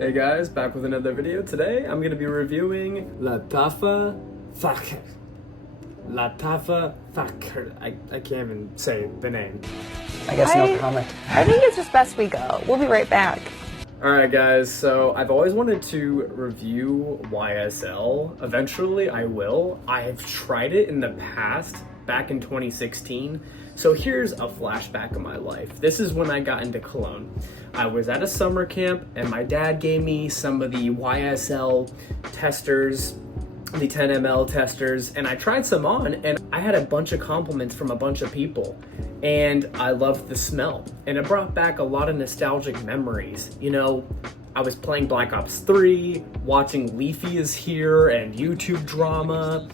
Hey guys, back with another video. Today I'm going to be reviewing Lattafa Fakhar. Lattafa Fakhar. I can't even say the name. I guess no comment. I think it's just best we go. We'll be right back. Alright guys, so I've always wanted to review YSL. Eventually I will. I have tried it in the past, back in 2016. So here's a flashback of my life. This is when I got into cologne. I was at a summer camp and my dad gave me some of the YSL testers, the 10 ml testers, and I tried some on and I had a bunch of compliments from a bunch of people. And I loved the smell, and it brought back a lot of nostalgic memories. You know, I was playing Black Ops 3, watching Leafy is Here and YouTube drama.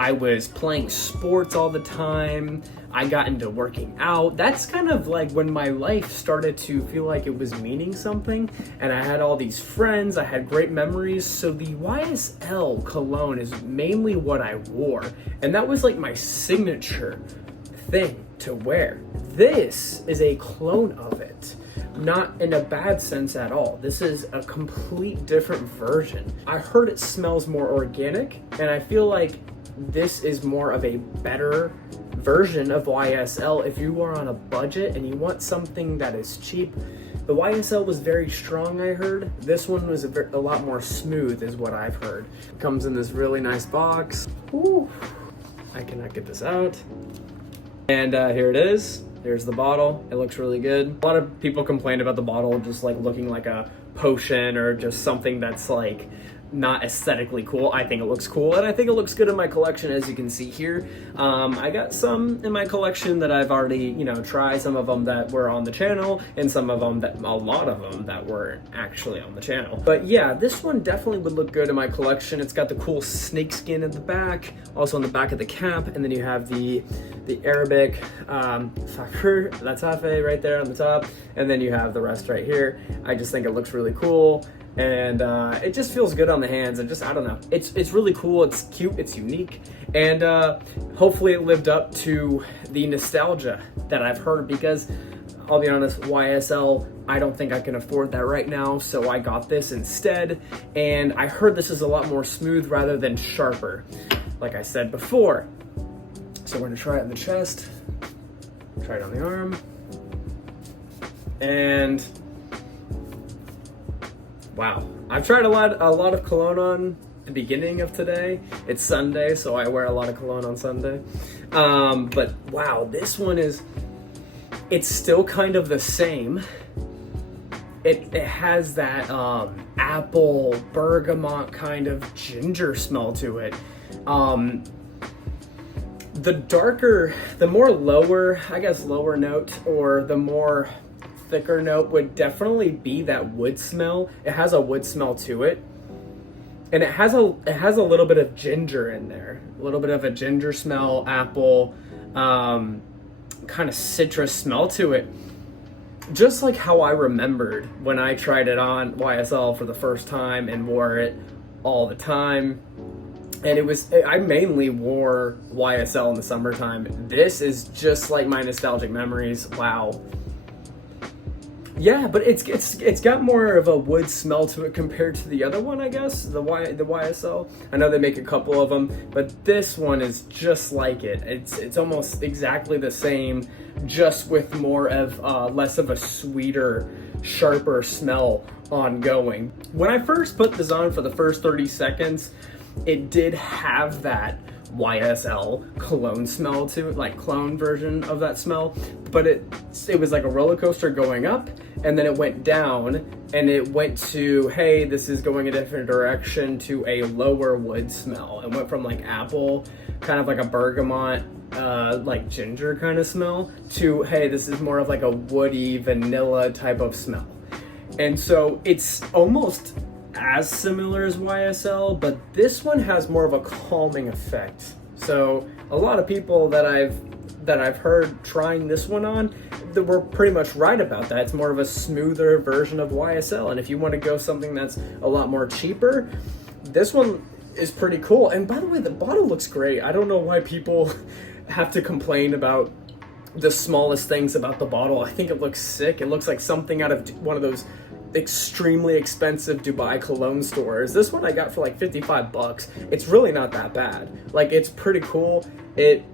I was playing sports all the time. I got into working out. That's kind of like when my life started to feel like it was meaning something, and I had all these friends, I had great memories. So the YSL cologne is mainly what I wore, and that was like my signature thing to wear. This is a clone of it, not in a bad sense at all. This is a complete different version. I heard it smells more organic, and I feel like this is more of a better version of YSL if you are on a budget and you want something that is cheap. The YSL was very strong, I heard. This one was a lot more smooth is what I've heard. It comes in this really nice box. Ooh, I cannot get this out. And here it is. Here's the bottle. It looks really good. A lot of people complain about the bottle just like looking like a potion or just something that's like not aesthetically cool. I think it looks cool, and I think it looks good in my collection, as you can see here. I got some in my collection that I've already, tried. Some of them that were on the channel, and some of them a lot of them that weren't actually on the channel. But yeah, this one definitely would look good in my collection. It's got the cool snake skin at the back, also on the back of the cap, and then you have the Arabic Fakhar, Lattafa right there on the top, and then you have the rest right here. I just think it looks really cool. And it just feels good on the hands, and I don't know. It's really cool, it's cute, it's unique, and hopefully it lived up to the nostalgia that I've heard, because I'll be honest, YSL, I don't think I can afford that right now, so I got this instead, and I heard this is a lot more smooth rather than sharper, like I said before. So we're gonna try it in the chest, try it on the arm, and wow, I've tried a lot of cologne on the beginning of today. It's Sunday, so I wear a lot of cologne on Sunday. But wow, this one it's still kind of the same. It has that apple, bergamot kind of ginger smell to it. The darker, the more lower note, or the more thicker note would definitely be that wood smell. It has a wood smell to it, and it has a little bit of ginger in there, a little bit of a ginger smell, apple, kind of citrus smell to it, just like how I remembered when I tried it on YSL for the first time and wore it all the time. And I mainly wore YSL in the summertime. This is just like my nostalgic memories. Wow. Yeah, but it's got more of a wood smell to it compared to the other one, I guess, the YSL. I know they make a couple of them, but this one is just like it. It's almost exactly the same, just with more of less of a sweeter, sharper smell ongoing. When I first put this on for the first 30 seconds, it did have that YSL cologne smell to it, like clone version of that smell, but it was like a roller coaster going up, and then it went down, and it went to, hey, this is going a different direction, to a lower wood smell. It went from like apple, kind of like a bergamot, like ginger kind of smell, to, hey, this is more of like a woody vanilla type of smell. And so it's almost as similar as YSL, but this one has more of a calming effect. So a lot of people that I've heard trying this one on, that were pretty much right about that. It's more of a smoother version of YSL, and if you want to go something that's a lot more cheaper, this one is pretty cool. And by the way, the bottle looks great. I don't know why people have to complain about the smallest things about the bottle. I think it looks sick. It looks like something out of one of those extremely expensive Dubai cologne stores. This one I got for like 55 bucks. It's really not that bad. Like, it's pretty cool. It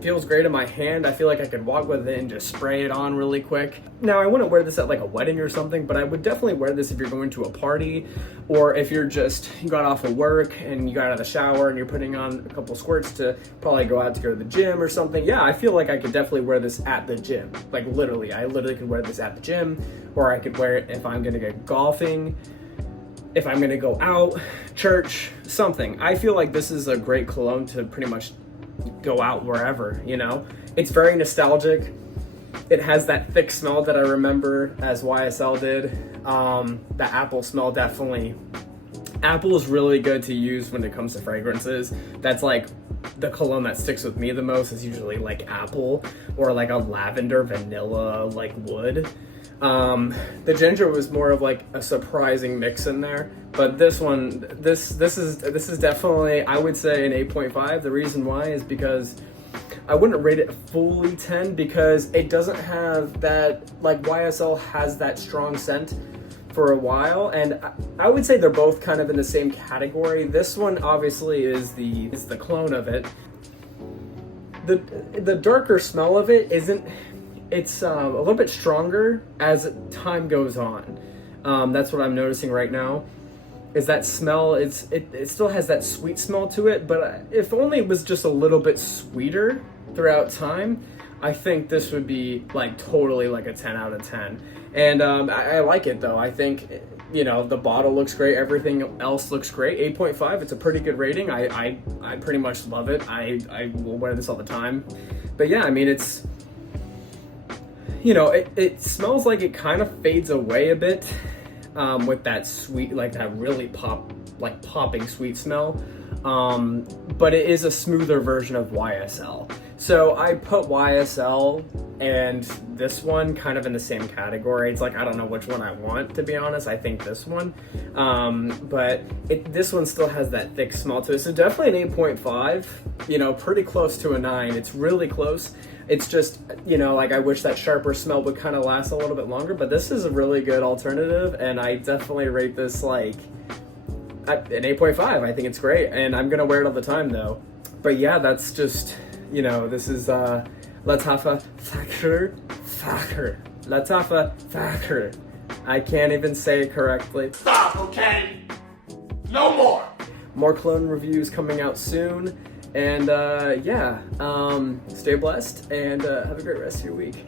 feels great in my hand. I feel like I could walk with it and just spray it on really quick. Now, I wouldn't wear this at like a wedding or something, but I would definitely wear this if you're going to a party, or if you got off of work and you got out of the shower and you're putting on a couple squirts to probably go out to go to the gym or something. Yeah, I feel like I could definitely wear this at the gym. Like, literally, I literally could wear this at the gym, or I could wear it if I'm gonna go golfing, if I'm gonna go out, church, something. I feel like this is a great cologne to pretty much go out wherever, you know? It's very nostalgic. It has that thick smell that I remember as YSL did. The apple smell, definitely. Apple is really good to use when it comes to fragrances. That's like the cologne that sticks with me the most is usually like apple, or like a lavender vanilla like wood. The ginger was more of like a surprising mix in there, but this one, this is definitely, I would say, an 8.5. The reason why is because I wouldn't rate it fully 10, because it doesn't have that, like, YSL has that strong scent for a while, and I would say they're both kind of in the same category. This one obviously is the clone of it. The darker smell of it isn't. It's a little bit stronger as time goes on. That's what I'm noticing right now, is that smell. It still has that sweet smell to it, but if only it was just a little bit sweeter throughout time, I think this would be like totally like a 10 out of 10. And I like it though. I think, you know, the bottle looks great. Everything else looks great. 8.5. It's a pretty good rating. I pretty much love it. I will wear this all the time. But yeah, I mean, it's, you know, it smells like it kind of fades away a bit with that sweet, like that really popping sweet smell. But it is a smoother version of YSL. So I put YSL and this one kind of in the same category. It's like, I don't know which one I want, to be honest. I think this one. But this one still has that thick smell to it. So definitely an 8.5, you know, pretty close to a 9. It's really close. It's just, you know, like, I wish that sharper smell would kind of last a little bit longer, but this is a really good alternative, and I definitely rate this like an 8.5. I think it's great, and I'm gonna wear it all the time though. But yeah, that's just, you know, this is Lattafa Fakhar. Lattafa Fakhar. I can't even say it correctly. Stop, okay? No more! More clone reviews coming out soon. And yeah, stay blessed and have a great rest of your week.